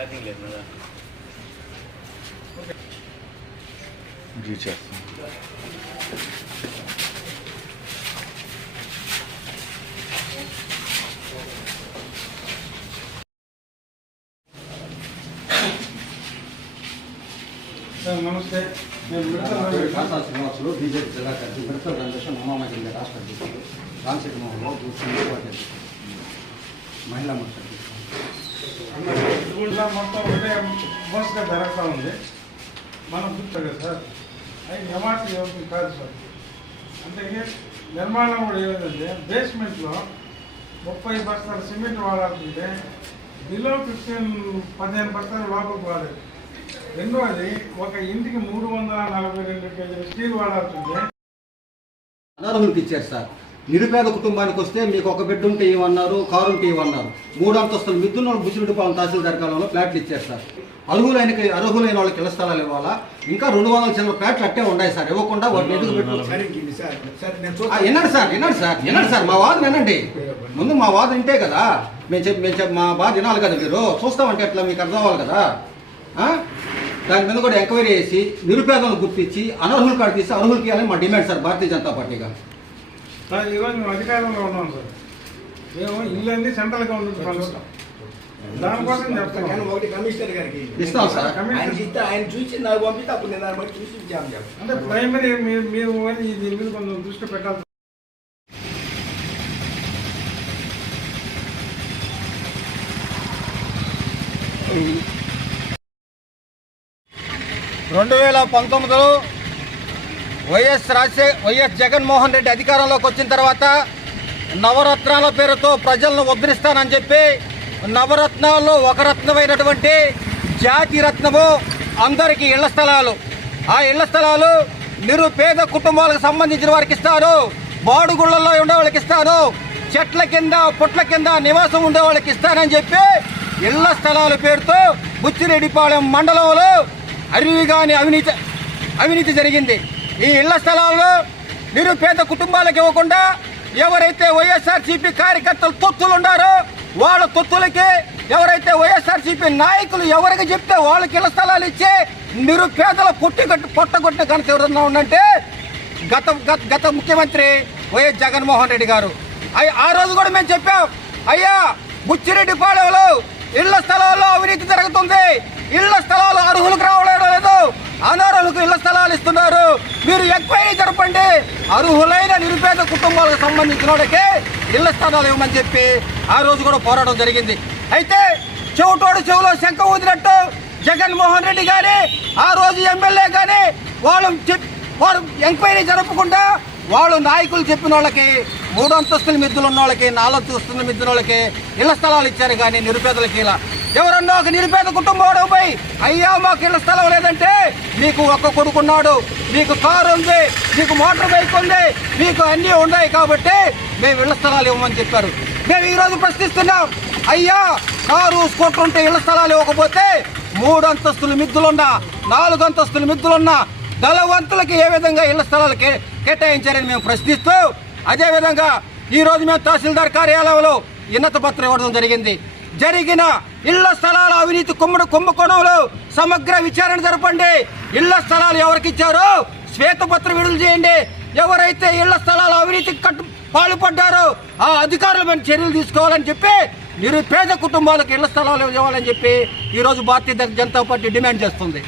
నమస్తే. శ్రీనివాసులు బీజేపీ జిల్లా కార్యదర్శి మిడతల రంగేశ్వర మహామహిళ రాష్ట్ర అధ్యక్షులు రామశెట్టి మోహన్లో మహిళా మొత్తం ఒకటే మోసగా జరుగుతూ ఉంది. మనం చూస్తాం కదా సార్, అవి జమాత్ యోగం కాదు సార్. అంటే నిర్మాణం కూడా ఏమైందంటే బేస్మెంట్లో 30 బస్తాల సిమెంట్ వాడాల్సింటే బిలో 15 బస్తాలు లోపలికి వాడేది. రెండవది ఒక ఇంటికి 342 కేజీల స్టీల్ వాడాల్సిందే అనర్హులకు ఇచ్చారు సార్. నిరుపేద కుటుంబానికి వస్తే మీకు ఒక బెడ్ ఉంటే ఇవ్వన్నారు, కారు ఉంటే ఇవ్వన్నారు. 3 అంతస్తుల మిద్దున్న బుచ్చిరెడ్డిపాలెం తహసీల్దార్ కాలంలో ఫ్లాట్లు ఇచ్చారు సార్. అర్హులైన వాళ్ళకి ఇళ్ల స్థలాలు ఇవ్వాలా. ఇంకా 200 చిల్లర ఫ్లాట్లు అట్టే ఉన్నాయి సార్. ఇవ్వకుండా వాటిని ఎదుగు పెట్టారు. వినండి సార్ మా వాదన వినండి. ముందు మా వాదన వింటే కదా మేము మా బాధ వినాలి కదా. మీరు చూస్తామంటే ఎట్లా మీకు అర్థం అవ్వాలి కదా. దాని మీద కూడా ఎంక్వైరీ చేసి నిరుపేదలను గుర్తించి అనర్హులు కాడ తీసి అర్హులకి ఇవ్వాలని మా డిమాండ్ సార్ భారతీయ జనతా పార్టీగా. ఈరోజు మేము అధికారంలో ఉన్నాం సార్. మేము ఇల్లు అన్ని సెంట్రల్ గవర్నమెంట్ పంపిస్తాం. దానికోసం చెప్తాం. ఒకటి కమిషనర్ గారికి ఇస్తాం సార్. ఆయన చూసి నాకు పంపిస్తే అప్పుడు నేను దాన్ని బట్టి చూసి అంటే ప్రైమరీ మీరు దీని మీద కొంచెం దృష్టి పెట్టాలి. వైఎస్ జగన్మోహన్ రెడ్డి అధికారంలోకి వచ్చిన తర్వాత నవరత్నాల పేరుతో ప్రజలను ఉద్ధరిస్తానని చెప్పి నవరత్నాల్లో ఒక రత్నమైనటువంటి జాతి రత్నము అందరికీ ఇళ్ల స్థలాలు. ఆ ఇళ్ల స్థలాలు నిరుపేద కుటుంబాలకు సంబంధించిన వారికి ఇస్తారు. బాడుగుళ్లలో ఉండే వాళ్ళకి ఇస్తారు. చెట్ల కింద పుట్ల కింద నివాసం ఉండే వాళ్ళకి ఇస్తానని చెప్పి ఇళ్ల స్థలాల పేరుతో బుచ్చిరెడ్డిపాలెం మండలంలో అరివిగాని అవినీతి జరిగింది. ఈ ఇళ్ల స్థలాల్లో నిరుపేద కుటుంబాలకు ఇవ్వకుండా ఎవరైతే వైఎస్ఆర్సీపీ కార్యకర్తలు తొత్తులు ఉన్నారో వాళ్ళ తొత్తులకి, ఎవరైతే వైఎస్ఆర్సీపీ నాయకులు ఎవరికి చెప్తే వాళ్ళకి ఇళ్ల స్థలాలు ఇచ్చి నిరుపేదల పొట్టగొట్టిన ఘనత ఎవరన్నా ఉందంటే గత ముఖ్యమంత్రి వైఎస్ జగన్మోహన్ రెడ్డి గారు. ఆ రోజు కూడా మేము చెప్పాం, అయ్యా బుచ్చిరెడ్డిపాలెంలో ఇళ్ల స్థలాల్లో అవినీతి జరుగుతుంది. ఇళ్ల స్థలాలు అర్హులకు రావడం లేదు, అనర్హులకు ఇళ్ల స్థలాలు ఇస్తున్నారు. మీరు ఎంక్వైరీ జరపండి. అర్హులైన నిరుపేద కుటుంబాలకు సంబంధించిన వాళ్ళకి ఇళ్ల స్థలాలు ఇవ్వమని చెప్పి ఆ రోజు కూడా పోరాటం జరిగింది. అయితే చెవిటోడు చెవిలో శంఖ ఊదినట్టు జగన్మోహన్ రెడ్డి కానీ ఆ రోజు ఎమ్మెల్యే కానీ వారు ఎంక్వైరీ జరపకుండా వాళ్ళు నాయకులు చెప్పిన వాళ్ళకి 3 అంతస్తుల మిద్దులు ఉన్న వాళ్ళకి 4 అంతస్తుల మిద్దుల వాళ్ళకి ఇళ్ల స్థలాలు ఇచ్చారు. కానీ నిరుపేదలకి ఇలా ఎవరన్నా ఒక నిరుపేద కుటుంబం పోయి అయ్యా మాకు ఇళ్ల స్థలం లేదంటే, మీకు ఒక్క కొడుకున్నాడు, మీకు కారు ఉంది, మీకు మోటార్ బైక్ ఉంది, మీకు అన్నీ ఉన్నాయి కాబట్టి మేము ఇళ్ల స్థలాలు ఇవ్వమని చెప్పారు. మేము ఈరోజు ప్రశ్నిస్తున్నాం, అయ్యా కారు స్కూటర్ ఉంటే ఇళ్ల స్థలాలు ఇవ్వకపోతే 3 అంతస్తుల మిద్దులున్నా 4 అంతస్తుల మిద్దులున్నా ధనవంతులకి ఏ విధంగా ఇళ్ల స్థలాలు కేటాయించారని మేము ప్రశ్నిస్తూ, అదేవిధంగా ఈరోజు మేము తహసీల్దార్ కార్యాలయంలో వినతి పత్రం ఇవ్వడం జరిగింది. జరిగిన ఇళ్ల స్థలాల అవినీతి కుంభకోణంలో సమగ్ర విచారణ జరపండి. ఇళ్ల స్థలాలు ఎవరికి ఇచ్చారో శ్వేతపత్రం విడుదల చేయండి. ఎవరైతే ఇళ్ల స్థలాల అవినీతి పాల్పడ్డారో ఆ అధికారులమైన చర్యలు తీసుకోవాలని చెప్పి నిరుపేద కుటుంబాలకు ఇళ్ల స్థలాలు ఇవ్వాలని చెప్పి ఈరోజు భారతీయ జనతా పార్టీ డిమాండ్ చేస్తుంది.